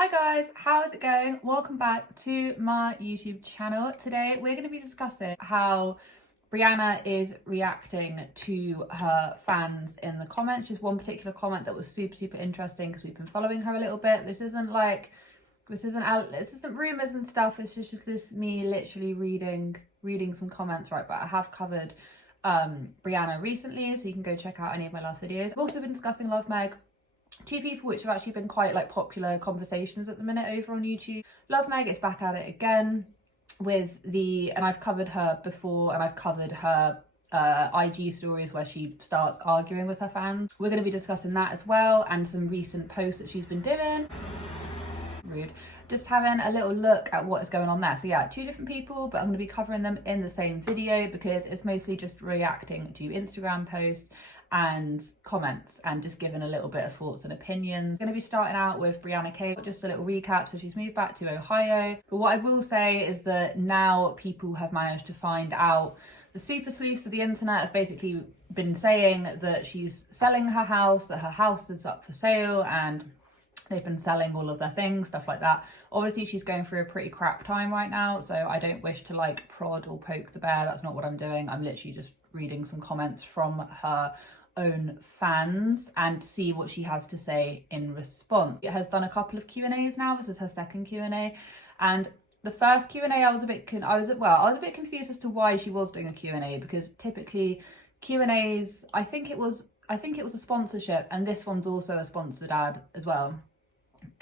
Hi guys, how is it going? Welcome back to my YouTube channel. Today we're going to be discussing how Brianna is reacting to her fans in the comments. Just one particular comment that was super interesting because we've been following her a little bit. This isn't rumours and stuff. It's just this me literally reading some comments, right? But I have covered Brianna recently, so you can go check out any of my last videos. I've also been discussing Love Meg. Two people which have actually been quite popular conversations at the minute over on YouTube. Love Meg is back at it again with and I've covered her before, and I've covered her IG stories where she starts arguing with her fans. We're going to be discussing that as well, and some recent posts that she's been doing. Rude. Just having a little look at what is going on there. So yeah, two different people, but I'm going to be covering them in the same video because it's mostly just reacting to Instagram posts and comments and just giving a little bit of thoughts and opinions. I'm going to be starting out with BRIANNA K. Just a little recap. So she's moved back to Ohio, but what I will say is that now people have managed to find out. The super sleuths of the internet have basically been saying that she's selling her house, that her house is up for sale, and they've been selling all of their things, stuff like that. Obviously she's going through a pretty crap time right now, so I don't wish to prod or poke the bear. That's not what I'm doing. I'm literally just reading some comments from her own fans and see what she has to say in response. It has done a couple of Q&As now. This is her second Q&A, and the first Q&A I was a bit confused as to why she was doing a Q&A, because typically Q&As, I think it was a sponsorship, and this one's also a sponsored ad as well,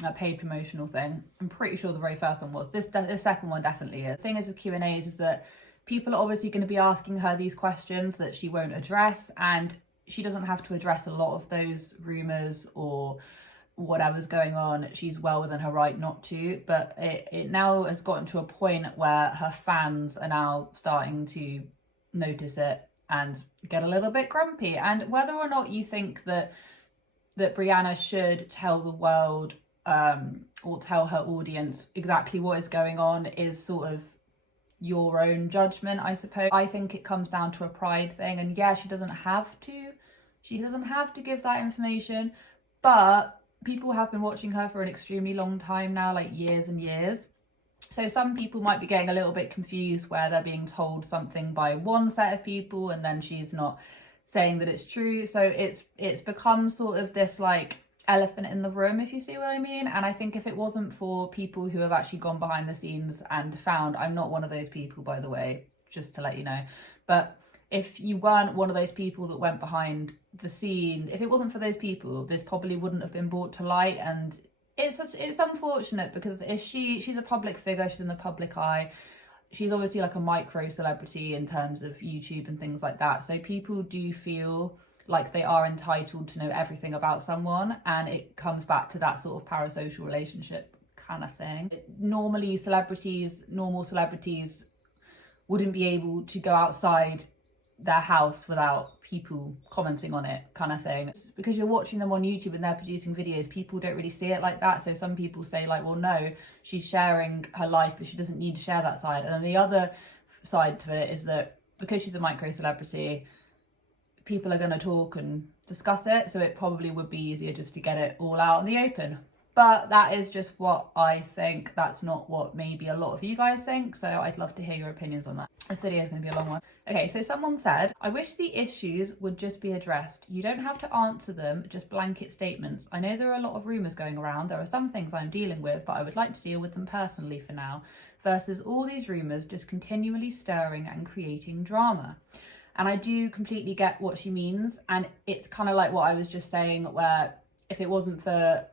a paid promotional thing. I'm pretty sure the very first one was. The second one definitely is. The thing is with Q&As is that people are obviously going to be asking her these questions that she won't address, and she doesn't have to address a lot of those rumours or whatever's going on. She's well within her right not to, but it now has gotten to a point where her fans are now starting to notice it and get a little bit grumpy. And whether or not you think that Brianna should tell the world or tell her audience exactly what is going on is sort of your own judgment, I suppose. I think it comes down to a pride thing, and yeah, she doesn't have to give that information, but people have been watching her for an extremely long time now, years and years. So some people might be getting a little bit confused where they're being told something by one set of people and then she's not saying that it's true. So it's become sort of this elephant in the room, if you see what I mean. And I think if it wasn't for people who have actually gone behind the scenes and found, I'm not one of those people, by the way, just to let you know, but if you weren't one of those people that went behind the scene, if it wasn't for those people, this probably wouldn't have been brought to light. And it's unfortunate because if she's a public figure, she's in the public eye, she's obviously a micro celebrity in terms of YouTube and things like that. So people do feel like they are entitled to know everything about someone, and it comes back to that sort of parasocial relationship kind of thing. Normally normal celebrities wouldn't be able to go outside their house without people commenting on it, kind of thing. It's because you're watching them on YouTube and they're producing videos, people don't really see it like that. So some people say well, no, she's sharing her life, but she doesn't need to share that side. And then the other side to it is that because she's a micro celebrity, people are going to talk and discuss it, so it probably would be easier just to get it all out in the open. But that is just what I think. That's not what maybe a lot of you guys think, so I'd love to hear your opinions on that. This video is going to be a long one. Okay, so someone said, I wish the issues would just be addressed. You don't have to answer them, just blanket statements. I know there are a lot of rumours going around. There are some things I'm dealing with, but I would like to deal with them personally for now, versus all these rumours just continually stirring and creating drama. And I do completely get what she means, and it's kind of like what I was just saying, where if it wasn't for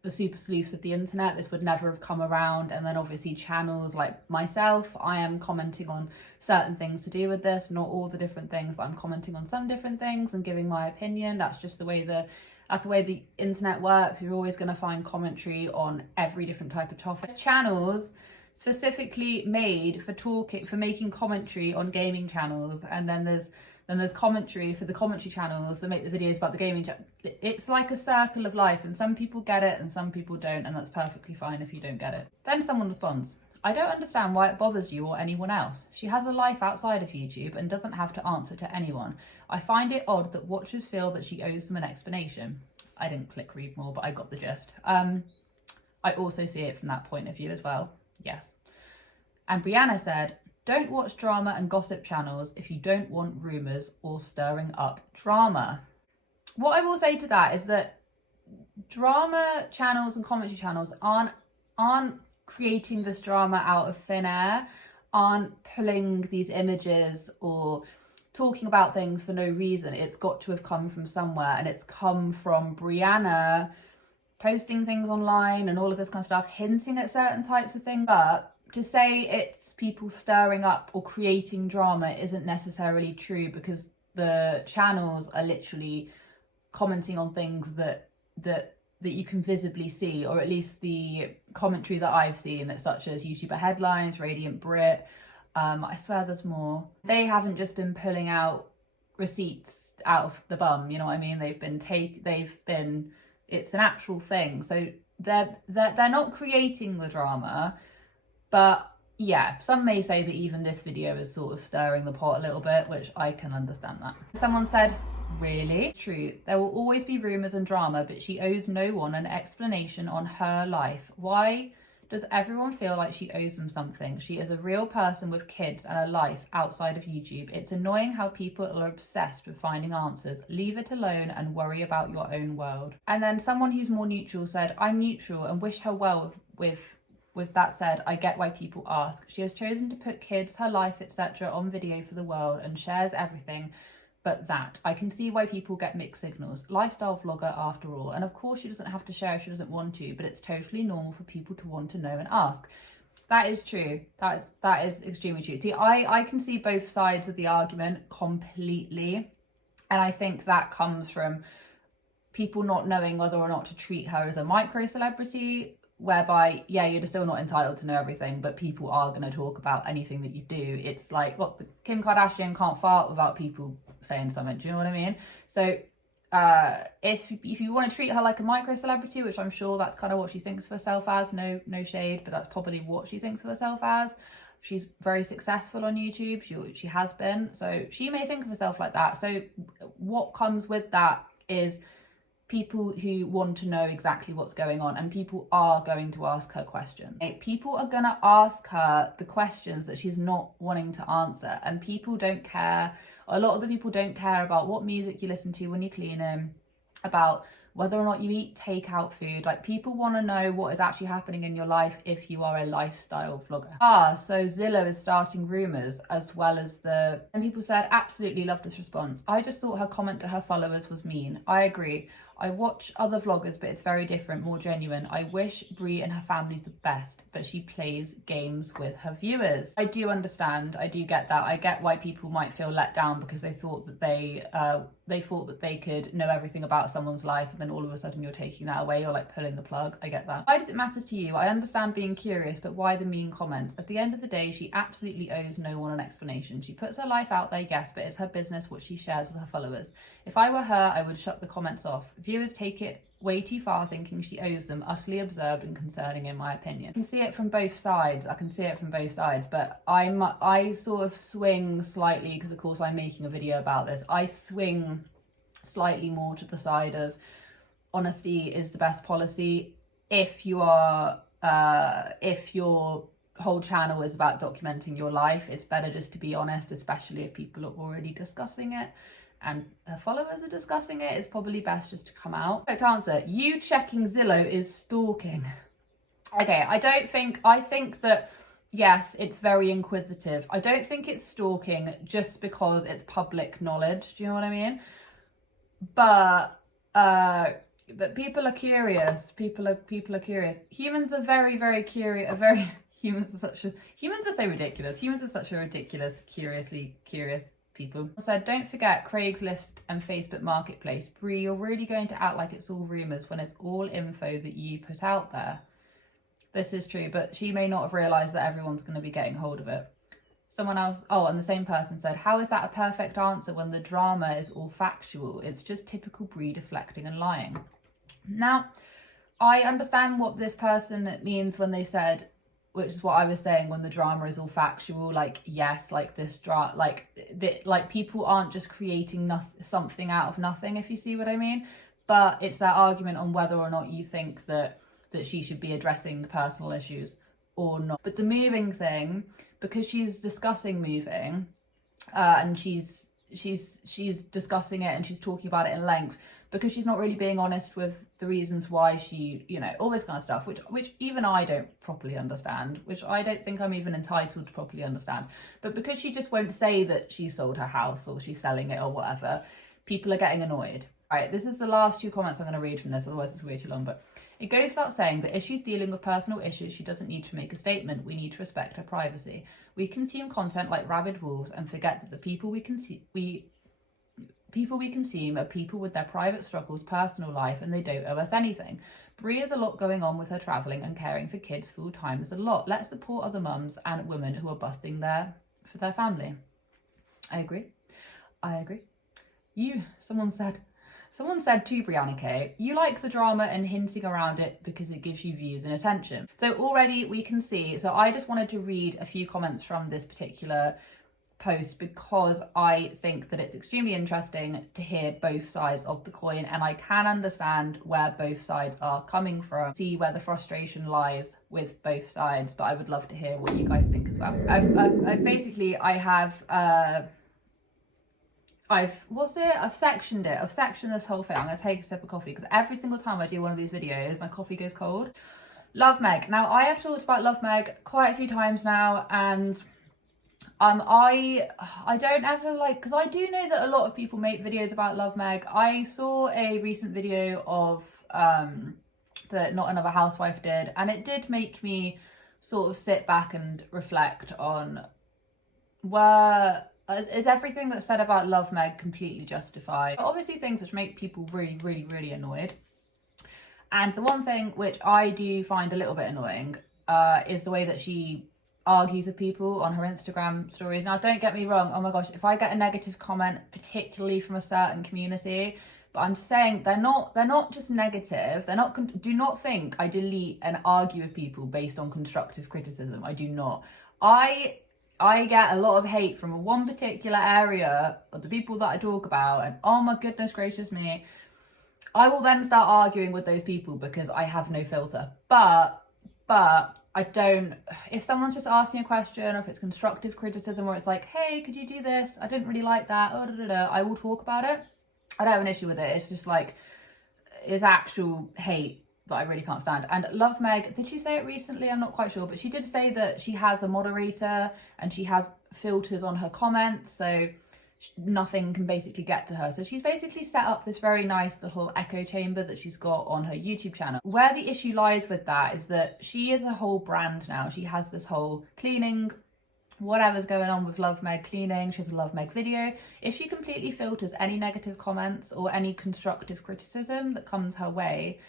the super sleuths of the internet, this would never have come around. And then obviously channels like myself, I am commenting on certain things to do with this, not all the different things, but I'm commenting on some different things and giving my opinion. That's just the way the internet works. You're always going to find commentary on every different type of topic. Channels specifically made for making commentary on gaming channels, and then there's commentary for the commentary channels that make the videos about the gaming channel. It's like a circle of life, and some people get it and some people don't, and that's perfectly fine if you don't get it. Then someone responds, I don't understand why it bothers you or anyone else. She has a life outside of YouTube and doesn't have to answer to anyone. I find it odd that watchers feel that she owes them an explanation. I didn't click read more, but I got the gist. I also see it from that point of view as well. Yes. And Brianna said, don't watch drama and gossip channels if you don't want rumours or stirring up drama. What I will say to that is that drama channels and commentary channels aren't creating this drama out of thin air, aren't pulling these images or talking about things for no reason. It's got to have come from somewhere, and it's come from Brianna posting things online and all of this kind of stuff, hinting at certain types of things. But to say it's people stirring up or creating drama isn't necessarily true, because the channels are literally commenting on things that you can visibly see, or at least the commentary that I've seen, that's such as YouTuber Headlines, Radiant Brit. I swear there's more. They haven't just been pulling out receipts out of the bum, you know what I mean? It's an actual thing. So they're not creating the drama, but yeah, some may say that even this video is sort of stirring the pot a little bit, which I can understand that. Someone said, really? True, there will always be rumours and drama, but she owes no one an explanation on her life. Why does everyone feel like she owes them something? She is a real person with kids and a life outside of YouTube. It's annoying how people are obsessed with finding answers. Leave it alone and worry about your own world. And then someone who's more neutral said, I'm neutral and wish her well. With that said, I get why people ask. She has chosen to put kids, her life, etc. on video for the world and shares everything. But that, I can see why people get mixed signals. Lifestyle vlogger after all. And of course she doesn't have to share if she doesn't want to, but it's totally normal for people to want to know and ask. That is true. That is extremely true. See, I can see both sides of the argument completely. And I think that comes from people not knowing whether or not to treat her as a micro celebrity, whereby, yeah, you're still not entitled to know everything, but people are going to talk about anything that you do. It's like, what, Kim Kardashian can't fart without people saying something. Do you know what I mean? So if you want to treat her like a micro celebrity, which I'm sure that's kind of what she thinks of herself as, no shade, but that's probably what she thinks of herself as. She's very successful on YouTube. She has been. So she may think of herself like that. So what comes with that is people who want to know exactly what's going on, and people are going to ask her questions. People are going to ask her the questions that she's not wanting to answer, and people don't care. A lot of the people don't care about what music you listen to when you clean them, about whether or not you eat takeout food. Like, people want to know what is actually happening in your life if you are a lifestyle vlogger. So Zillow is starting rumours as well as and people said, absolutely love this response. I just thought her comment to her followers was mean. I agree. I watch other vloggers, but it's very different, more genuine. I wish Bri and her family the best, but she plays games with her viewers. I do understand. I do get that. I get why people might feel let down because they thought that they could know everything about someone's life, and then all of a sudden you're taking that away. You're like pulling the plug. I get that. Why does it matter to you? I understand being curious, but why the mean comments? At the end of the day, she absolutely owes no one an explanation. She puts her life out there, yes, but it's her business what she shares with her followers. If I were her, I would shut the comments off. Viewers take it way too far, thinking she owes them. Utterly absurd and concerning, in my opinion. I can see it from both sides. But I sort of swing slightly, because of course I'm making a video about this. I swing slightly more to the side of honesty is the best policy. If your whole channel is about documenting your life, it's better just to be honest, especially if people are already discussing it and her followers are discussing it. It's probably best just to come out. Correct answer, you checking Zillow is stalking. Okay, I think that, yes, it's very inquisitive. I don't think it's stalking just because it's public knowledge. Do you know what I mean? But people are curious. People are curious. Humans are very curious. Humans are so ridiculous. Humans are such a ridiculous, curiously curious people. Said, don't forget Craigslist and Facebook Marketplace. Bri, you're really going to act like it's all rumours when it's all info that you put out there. This is true, but she may not have realised that everyone's going to be getting hold of it. Someone else, and the same person said, how is that a perfect answer when the drama is all factual? It's just typical Bri deflecting and lying. Now, I understand what this person means when they said, which is what I was saying, when the drama is all factual, like, yes, like this like people aren't just creating something out of nothing, if you see what I mean. But it's that argument on whether or not you think that that she should be addressing personal issues or not. But the moving thing, because she's discussing moving, and she's discussing it and she's talking about it in length, because she's not really being honest with the reasons why she, you know, all this kind of stuff, which even I don't properly understand, which I don't think I'm even entitled to properly understand. But because she just won't say that she sold her house or she's selling it or whatever, people are getting annoyed. All right, this is the last 2 comments I'm going to read from this, otherwise it's way too long. But it goes without saying that if she's dealing with personal issues, she doesn't need to make a statement. We need to respect her privacy. We consume content like rabid wolves and forget that the people we consume are people with their private struggles, personal life, and they don't owe us anything. Brie has a lot going on with her travelling, and caring for kids full time is a lot. Let's support other mums and women who are busting for their family. I agree. Someone said to BRIANNA K, you like the drama and hinting around it because it gives you views and attention. So already we can see, so I just wanted to read a few comments from this particular post because I think that it's extremely interesting to hear both sides of the coin, and I can understand where both sides are coming from, see where the frustration lies with both sides, but I would love to hear what you guys think as well. I've sectioned it. I've sectioned this whole thing. I'm going to take a sip of coffee because every single time I do one of these videos, my coffee goes cold. Love Meg. Now, I have talked about Love Meg quite a few times now, and I don't ever because I do know that a lot of people make videos about Love Meg. I saw a recent video of that Not Another Housewife did, and it did make me sort of sit back and reflect on is everything that's said about Love Meg completely justified? Obviously things which make people really, really, really annoyed. And the one thing which I do find a little bit annoying is the way that she argues with people on her Instagram stories. Now, don't get me wrong, oh my gosh, if I get a negative comment, particularly from a certain community, but I'm saying they're not just negative. Do not think I delete and argue with people based on constructive criticism. I do not. I get a lot of hate from one particular area of the people that I talk about, and oh my goodness gracious me, I will then start arguing with those people because I have no filter. But I don't, if someone's just asking a question, or if it's constructive criticism, or it's like, hey, could you do this? I didn't really like that. I will talk about it. I don't have an issue with it. It's just like, it's actual hate that I really can't stand. And Love Meg, did she say it recently? I'm not quite sure, but she did say that she has a moderator and she has filters on her comments, so nothing can basically get to her. So she's basically set up this very nice little echo chamber that she's got on her YouTube channel. Where the issue lies with that is that she is a whole brand now. She has this whole cleaning, whatever's going on with Love Meg cleaning, she has a Love Meg video. If she completely filters any negative comments or any constructive criticism that comes her way,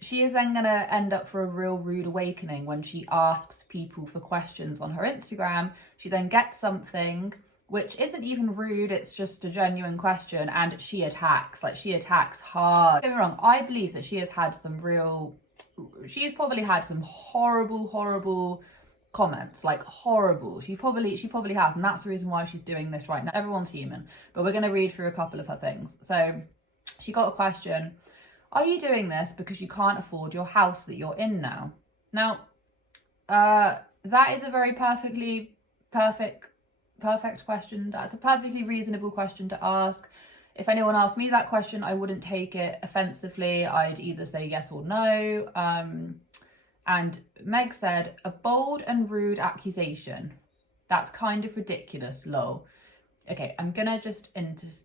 she is then going to end up for a real rude awakening when she asks people for questions on her Instagram. She then gets something which isn't even rude, it's just a genuine question, and she attacks hard. Don't get me wrong, I believe that she's probably had some horrible comments, like horrible. She probably has, and that's the reason why she's doing this right now. Everyone's human, but we're going to read through a couple of her things. So she got a question: are you doing this because you can't afford your house that you're in now? Now, that is a very perfect question. That's a perfectly reasonable question to ask. If anyone asked me that question, I wouldn't take it offensively. I'd either say yes or no. And Meg said, a bold and rude accusation. That's kind of ridiculous, lol. Okay, I'm gonna just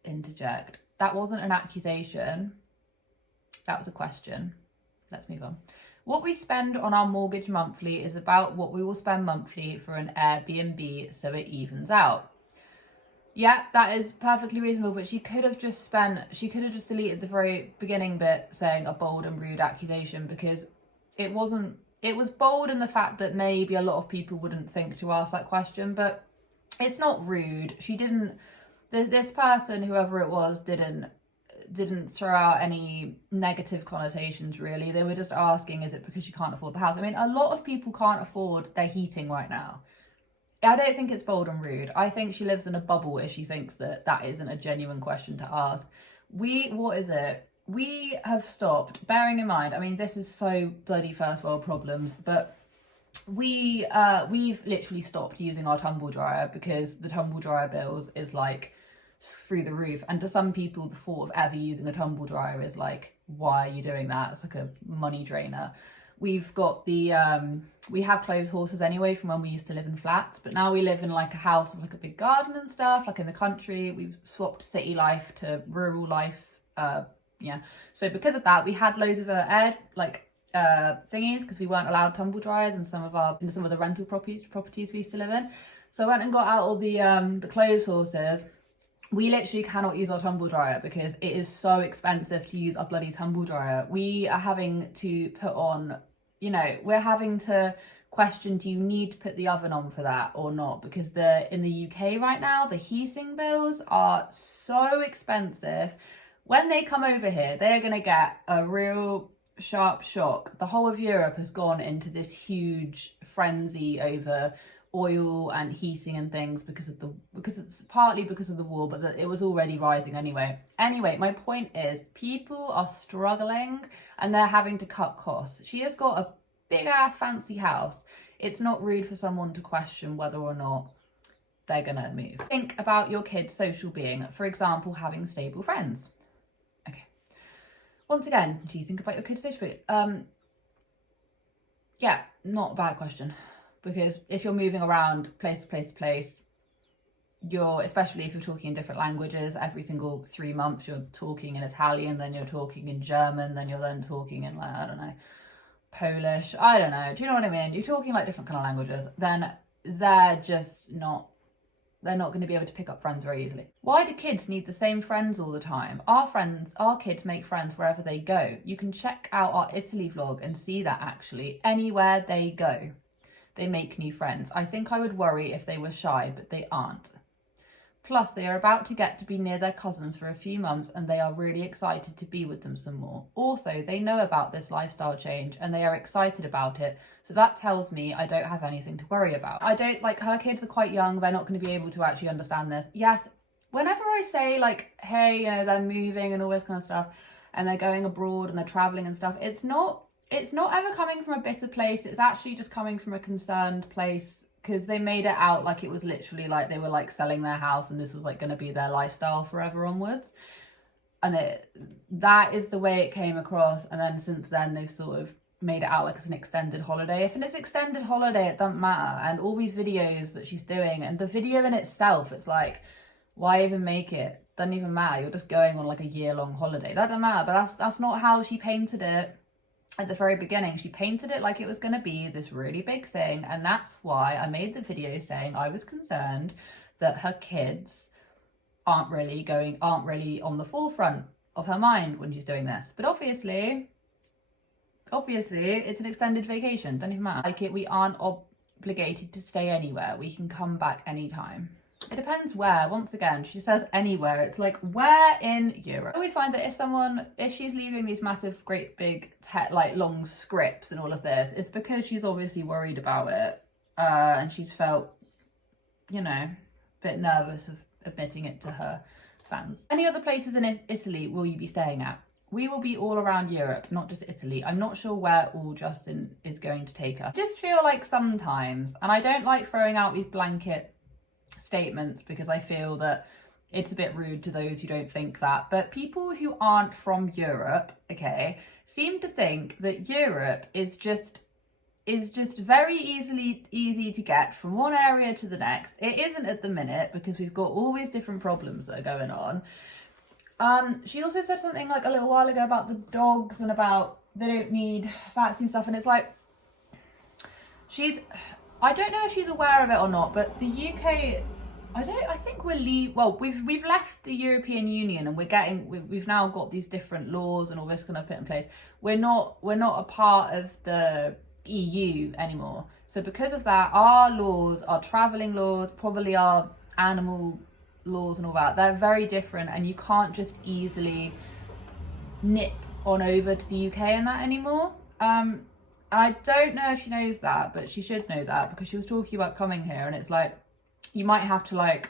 interject. That wasn't an accusation. That was a question. Let's move on. What we spend on our mortgage monthly is about what we will spend monthly for an Airbnb, so it evens out. Yeah, that is perfectly reasonable, but she could have just deleted the very beginning bit saying a bold and rude accusation, because it was bold in the fact that maybe a lot of people wouldn't think to ask that question, but it's not rude. This person, whoever it was, didn't throw out any negative connotations really. They were just asking, is it because you can't afford the house? I mean, a lot of people can't afford their heating right now. I don't think it's bold and rude. I think she lives in a bubble if she thinks that isn't a genuine question to ask. What is it? we have stopped, bearing in mind, I mean, this is so bloody first world problems, but we've literally stopped using our tumble dryer because the tumble dryer bills is like through the roof. And to some people, the thought of ever using a tumble dryer is like, why are you doing that? It's like a money drainer. We've got the we have clothes horses anyway from when we used to live in flats, but now we live in like a house with like a big garden and stuff, like in the country. We've swapped city life to rural life. Yeah, so because of that, we had loads of air like thingies because we weren't allowed tumble dryers in some of the rental properties we used to live in. So I went and got out all the clothes horses. We literally cannot use our tumble dryer because it is so expensive to use our bloody tumble dryer. We are having to put on, you know, we're having to question, do you need to put the oven on for that or not? Because in the UK right now, the heating bills are so expensive. When they come over here, they're going to get a real sharp shock. The whole of Europe has gone into this huge frenzy over oil and heating and things because it's partly because of the war, but it was already rising anyway. Anyway, my point is people are struggling and they're having to cut costs. She has got a big ass fancy house. It's not rude for someone to question whether or not they're gonna move. Think about your kid's social being, for example, having stable friends. Okay. Once again, do you think about your kid's social being? Yeah, not a bad question. Because if you're moving around place to place to place, especially if you're talking in different languages, every single 3 months you're talking in Italian, then you're talking in German, then you're talking in like, I don't know, Polish, I don't know, do you know what I mean? You're talking like different kind of languages, then they're not going to be able to pick up friends very easily. Why do kids need the same friends all the time? Our kids make friends wherever they go. You can check out our Italy vlog and see that actually. Anywhere they go, they make new friends. I think I would worry if they were shy, but they aren't. Plus, they are about to get to be near their cousins for a few months and they are really excited to be with them some more. Also, they know about this lifestyle change and they are excited about it. So that tells me I don't have anything to worry about. Her kids are quite young. They're not going to be able to actually understand this. Yes, whenever I say like, hey, you know, they're moving and all this kind of stuff and they're going abroad and they're traveling and stuff, it's not ever coming from a bitter place. It's actually just coming from a concerned place because they made it out like it was literally like they were like selling their house and this was like going to be their lifestyle forever onwards. And that is the way it came across. And then since then, they've sort of made it out like it's an extended holiday. If it's extended holiday, it doesn't matter. And all these videos that she's doing and the video in itself, it's like, why even make it? Doesn't even matter. You're just going on like a year-long holiday. That doesn't matter. But that's not how she painted it. At the very beginning, she painted it like it was going to be this really big thing, and that's why I made the video saying I was concerned that her kids aren't really on the forefront of her mind when she's doing this. But obviously it's an extended vacation, doesn't even matter. Like we aren't obligated to stay anywhere. We can come back anytime. It depends where. Once again, she says anywhere. It's like, where in Europe? I always find that if she's leaving these massive, great, big, like long scripts and all of this, it's because she's obviously worried about it. And she's felt, you know, a bit nervous of admitting it to her fans. Any other places in Italy will you be staying at? We will be all around Europe, not just Italy. I'm not sure where all Justin is going to take us. I just feel like sometimes, and I don't like throwing out these blanket statements because I feel that it's a bit rude to those who don't think that, but people who aren't from Europe, okay, seem to think that Europe is just very easy to get from one area to the next. It isn't at the minute because we've got all these different problems that are going on. She also said something like a little while ago about the dogs and about they don't need vaccine stuff, and it's like I don't know if she's aware of it or not, but the UK, I think we've left the European Union and we've now got these different laws and all this kind of put in place. We're not a part of the EU anymore. So because of that, our laws, our travelling laws, probably our animal laws and all that, they're very different, and you can't just easily nip on over to the UK and that anymore. I don't know if she knows that, but she should know that because she was talking about coming here, and it's like, you might have to like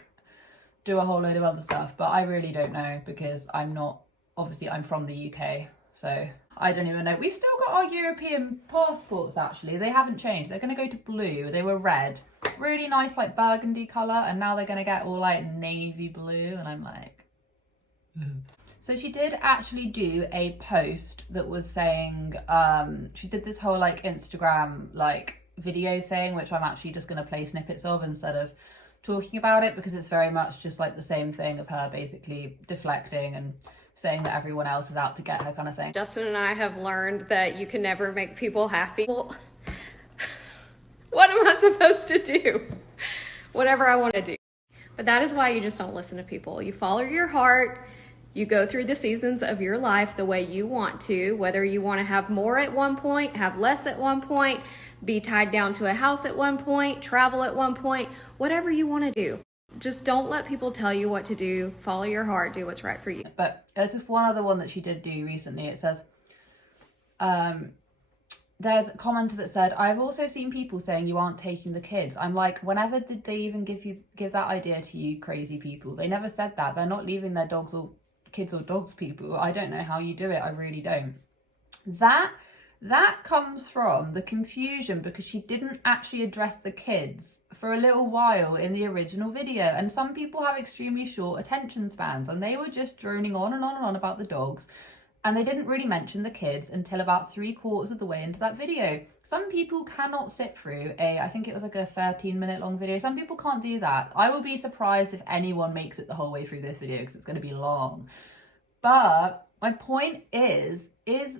do a whole load of other stuff, but I really don't know because I'm not obviously I'm from the UK, so I don't even know. We've still got our European passports, actually. They haven't changed. They're going to go to blue. They were red. Really nice, like, burgundy colour, and now they're going to get all, like, navy blue, and I'm like... So she did actually do a post that was saying, she did this whole, like, Instagram, like, video thing, which I'm actually just going to play snippets of instead of talking about it, because it's very much just, like, the same thing of her basically deflecting and saying that everyone else is out to get her kind of thing. Justin and I have learned that you can never make people happy. Well, what am I supposed to do? Whatever I want to do. But that is why you just don't listen to people. You follow your heart. You go through the seasons of your life the way you want to, whether you want to have more at one point, have less at one point, be tied down to a house at one point, travel at one point, whatever you want to do. Just don't let people tell you what to do. Follow your heart, do what's right for you. But there's just one other one that she did do recently. It says, there's a commenter that said, I've also seen people saying you aren't taking the kids. I'm like, whenever did they even give that idea to you crazy people? They never said that. They're not leaving their dogs or kids or dogs, people. I don't know how you do it. I really don't. That comes from the confusion because she didn't actually address the kids for a little while in the original video, and some people have extremely short attention spans, and they were just droning on and on and on about the dogs, and they didn't really mention the kids until about 3/4 of the way into that video. Some people cannot sit through I think it was like a 13-minute long video. Some people can't do that. I will be surprised if anyone makes it the whole way through this video because it's going to be long. But my point is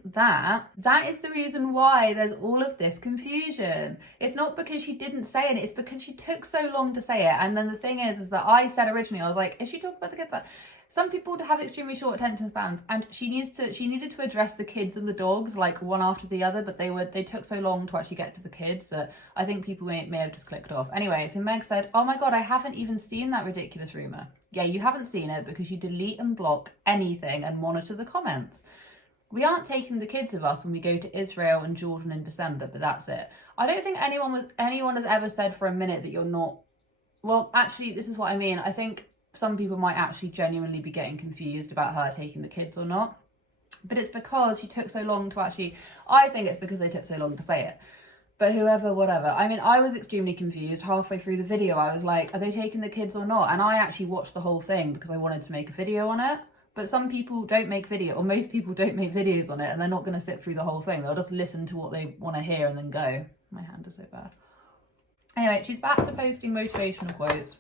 that is the reason why there's all of this confusion. It's not because she didn't say it, it's because she took so long to say it. And then the thing is that I said originally, I was like, is she talking about the kids? Some people have extremely short attention spans, and she needed to address the kids and the dogs like one after the other, but they took so long to actually get to the kids that I think people may have just clicked off. Anyway, so Meg said, oh my god, I haven't even seen that ridiculous rumour. Yeah, you haven't seen it because you delete and block anything and monitor the comments. We aren't taking the kids with us when we go to Israel and Jordan in December, but that's it. I don't think anyone has ever said for a minute that you're not... Well, actually, this is what I mean. I think some people might actually genuinely be getting confused about her taking the kids or not. But it's because she took so long to actually... I think it's because they took so long to say it. But whoever, whatever. I mean, I was extremely confused halfway through the video. I was like, are they taking the kids or not? And I actually watched the whole thing because I wanted to make a video on it. But some people don't make video, or most people don't make videos on it, and they're not going to sit through the whole thing. They'll just listen to what they want to hear and then go. My hand is so bad. Anyway, she's back to posting motivational quotes.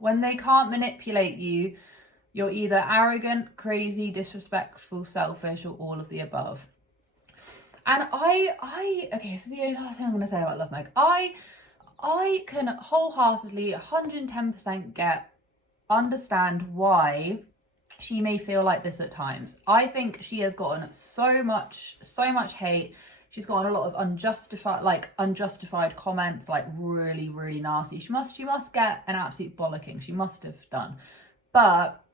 When they can't manipulate you, you're either arrogant, crazy, disrespectful, selfish, or all of the above. And okay, this is the only last thing I'm going to say about Love Meg. I can wholeheartedly, 110% understand why she may feel like this at times. I think she has gotten so much hate. She's gotten a lot of unjustified comments, like really, really nasty. She must get an absolute bollocking. She must have done. But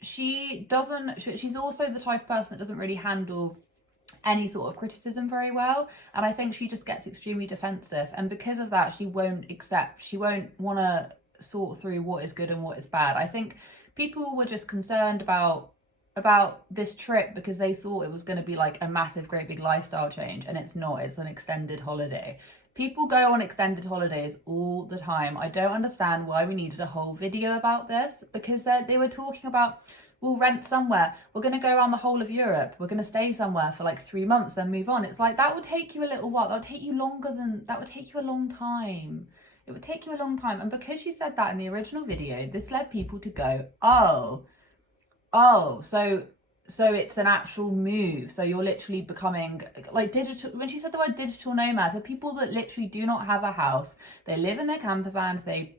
she's also the type of person that doesn't really handle any sort of criticism very well, and I think she just gets extremely defensive, and because of that she won't want to sort through what is good and what is bad. I think people were just concerned about this trip because they thought it was going to be like a massive great big lifestyle change, and it's not. It's an extended holiday. People go on extended holidays all the time. I don't understand why we needed a whole video about this, because they were talking about, we'll rent somewhere, we're going to go around the whole of Europe, we're going to stay somewhere for like 3 months, then move on. It's like, that would take you a little while. That would take you a long time. It would take you a long time. And because she said that in the original video, this led people to go, so it's an actual move. So you're literally becoming like digital. When she said the word digital nomads, they're people that literally do not have a house. They live in their camper vans. They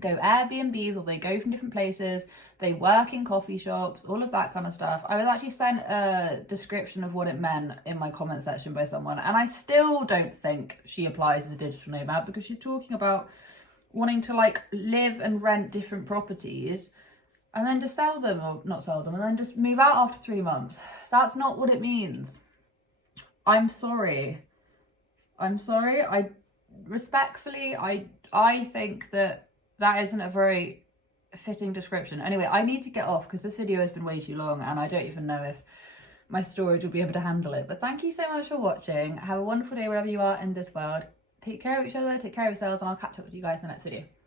go Airbnbs, or they go from different places. They work in coffee shops, all of that kind of stuff. I was actually sent a description of what it meant in my comment section by someone, and I still don't think she applies as a digital nomad, because she's talking about wanting to like live and rent different properties and then just sell them, or not sell them, and then just move out after 3 months. That's not what it means. I'm sorry. I respectfully, I think that isn't a very fitting description. Anyway, I need to get off because this video has been way too long and I don't even know if my storage will be able to handle it. But thank you so much for watching. Have a wonderful day wherever you are in this world. Take care of each other, take care of yourselves, and I'll catch up with you guys in the next video.